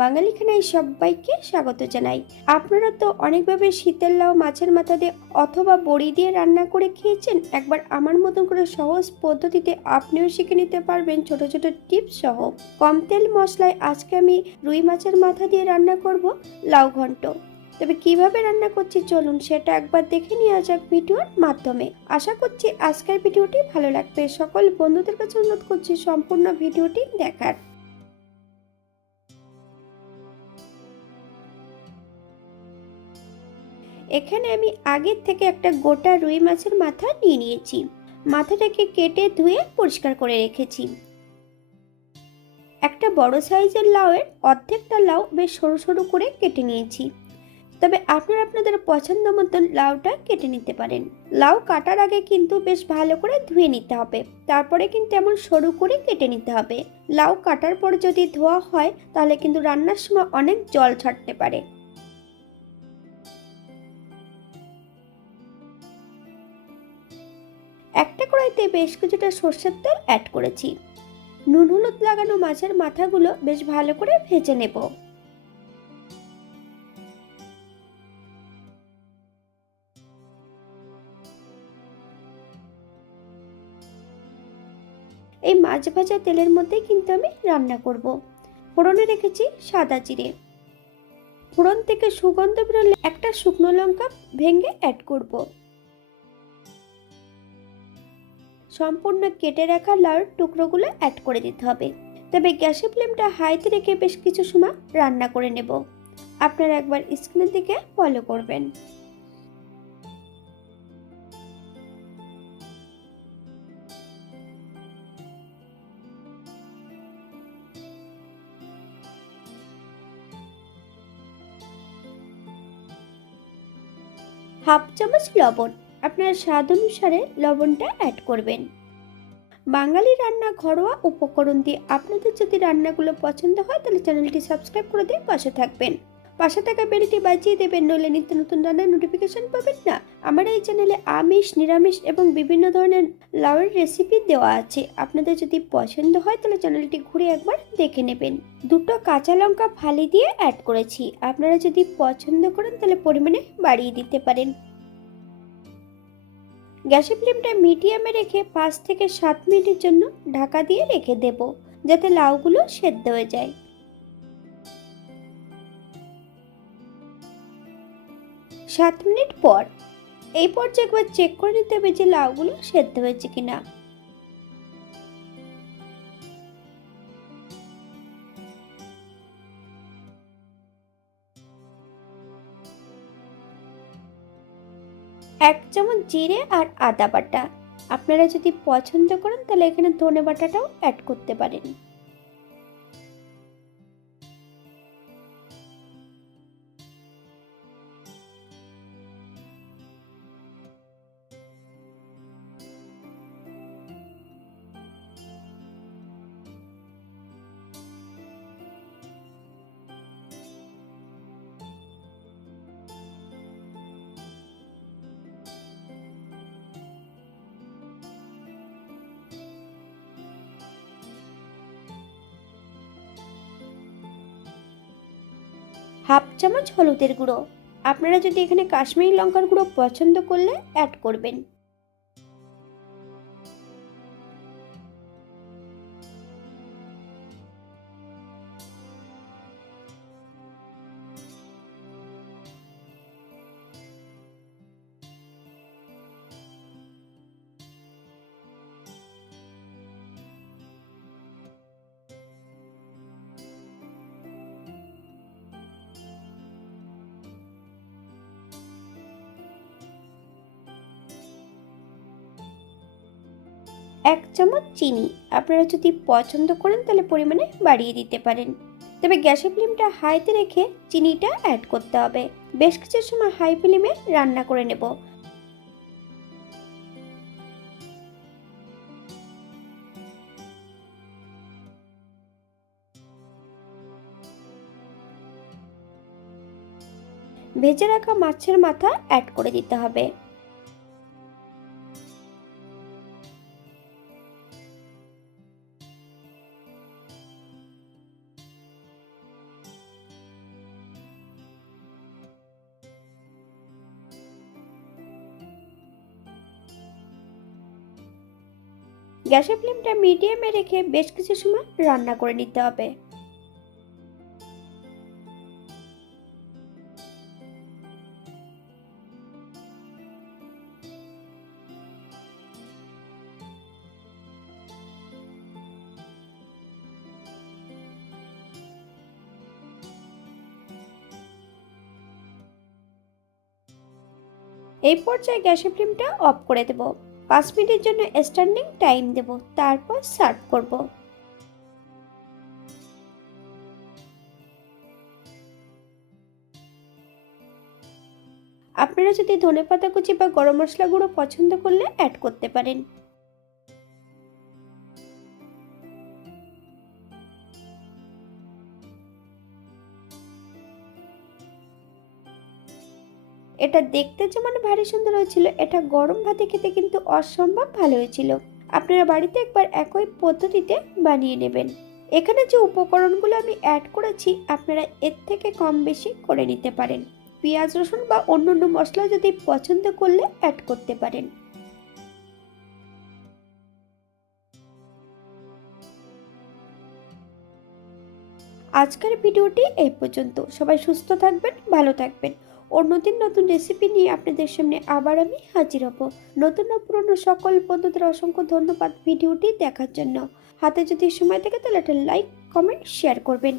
বাঙালি খানায় সবাইকে স্বাগত জানাই। আপনারা তো অনেকভাবে শীতের লাউ মাছের মাথা দিয়ে অথবা বড়ি দিয়ে রান্না করে খেয়েছেন। একবার আমার মতন করে সহজ পদ্ধতিতে আপনিও শিখে নিতে পারবেন ছোট ছোট টিপস সহ। কম তেল মশলায় আজকে আমি রুই মাছের মাথা দিয়ে রান্না করব লাউ ঘন্ট। তবে কিভাবে রান্না করছি চলুন সেটা একবার দেখে নেওয়া যাক ভিডিওর মাধ্যমে। আশা করছি আজকের ভিডিওটি ভালো লাগবে। সকল বন্ধুদের কাছে অনুরোধ করছি সম্পূর্ণ ভিডিওটি দেখার। এখানে আমি আগের থেকে একটা গোটা রুই মাছের মাথা নিয়ে নিয়েছি। মাথাটাকে কেটে ধুয়ে পরিষ্কার করে রেখেছি। একটা বড় সাইজের লাউয়ের অর্ধেকটা লাউ বেশ সরু সরু করে কেটে নিয়েছি। তবে আপনারা আপনাদের পছন্দ মতন লাউটা কেটে নিতে পারেন। লাউ কাটার আগে কিন্তু বেশ ভালো করে ধুয়ে নিতে হবে, তারপরে কিন্তু এমন সরু করে কেটে নিতে হবে। লাউ কাটার পর যদি ধোয়া হয় তাহলে কিন্তু রান্নার সময় অনেক জল ছাড়তে পারে। একটা কড়াইতে বেশ কিছুটা সর্ষের তেল অ্যাড করেছি। নুন হলুদ লাগানো মাছের মাথাগুলো বেশ ভালো করে ভেজে নেব। এই মাছ ভাজা তেলের মধ্যে কিন্তু আমি রান্না করব। ফোড়নে রেখেছি সাদা জিরে। ফোড়ন থেকে সুগন্ধ বেরোলে একটা শুকনো লঙ্কা ভেঙে অ্যাড করব। সম্পূর্ণ কেটে রাখা লাউর টুকরোগুলো অ্যাড করে দিতে হবে। তবে গ্যাসের ফ্লেমটা হাইতে রেখে বেশ কিছু সময় রান্না করে নেব। আপনারা একবার স্ক্রিনের দিকে ফলো করবেন। হাফ চামচ লবণ, আপনার স্বাদ অনুসারে লবণটা অ্যাড করবেন। বাঙালি রান্না ঘরোয়া উপকরণ দিয়ে আপনাদের যদি রান্নাগুলো পছন্দ হয় তাহলে চ্যানেলটি সাবস্ক্রাইব করে দিয়ে পাশে থাকবেন। পাশে থাকা বেলটি বাজিয়ে দেবেন, নইলে নিত্য নতুন রান্নার নোটিফিকেশন পাবেন না। আমার এই চ্যানেলে আমিষ, নিরামিষ এবং বিভিন্ন ধরনের লাউয়ের রেসিপি দেওয়া আছে। আপনাদের যদি পছন্দ হয় তাহলে চ্যানেলটি ঘুরে একবার দেখে নেবেন। দুটো কাঁচা লঙ্কা ফালি দিয়ে অ্যাড করেছি। আপনারা যদি পছন্দ করেন তাহলে পরিমাণে বাড়িয়ে দিতে পারেন। গ্যাসের ফ্লেমটা মিডিয়ামে রেখে 5 থেকে 7 মিনিটের জন্য ঢাকা দিয়ে রেখে দেব, যাতে লাউগুলো সেদ্ধ হয়ে যায়। 7 মিনিট পর এই পর্যায়ে একবার চেক করে নিতে হবে যে লাউগুলো সেদ্ধ হয়েছে কিনা। এক চামচ জিরে আর আদা বাটা। আপনারা যদি পছন্দ করেন তাহলে এখানে ধনে বাটাটাও অ্যাড করতে পারেন। হাফ চামচ হলুদের গুঁড়ো। আপনারা যদি এখানে কাশ্মীরি লঙ্কার গুঁড়ো পছন্দ করলে অ্যাড করবেন। এক চামচ চিনি। আপনারা যদি পছন্দ করেন তাহলে পরিমাণে বাড়িয়ে দিতে পারেন। তবে গ্যাসের ফ্লেমটা হাইতে রেখে চিনিটা অ্যাড করতে হবে। বেশ কিছু সময় হাই ফ্লেমে রান্না করে নেব। ভেজে রাখা মাছের মাথা অ্যাড করে দিতে হবে। গ্যাসের ফ্লেমটা মিডিয়ামে রেখে বেশ কিছু সময় রান্না করে নিতে হবে। এই পর্যায়ে গ্যাসের ফ্লেমটা অফ করে দেব। 5 মিনিটের জন্য স্ট্যান্ডিং টাইম দেব, তারপর সার্ভ করব। আপনারা যদি ধনেপাতা কুচি বা গরম মশলা গুঁড়ো পছন্দ করলে অ্যাড করতে পারেন। এটা দেখতে যেমন ভারী সুন্দর হয়েছিল, এটা গরম ভাতে খেতে কিন্তু অসম্ভব ভালো হয়েছিল। আপনারা বাড়িতে একবার একই পদ্ধতিতে বানিয়ে নেবেন। এখানে যে উপকরণগুলো আমি অ্যাড করেছি আপনারা এর থেকে কম বেশি করে নিতে পারেন। পেঁয়াজ রসুন বা অন্যান্য মশলা যদি পছন্দ করলে অ্যাড করতে পারেন। আজকের ভিডিওটি এই পর্যন্ত। সবাই সুস্থ থাকবেন, ভালো থাকবেন। অন্যদিন নতুন রেসিপি নিয়ে আপনাদের সামনে আবার আমি হাজির হব। নতুন ও পুরনো সকল বন্ধুদের অসংখ্য ধন্যবাদ ভিডিওটি দেখার জন্য। হাতে যদি সময় থাকে তাহলে একটা লাইক, কমেন্ট, শেয়ার করবেন।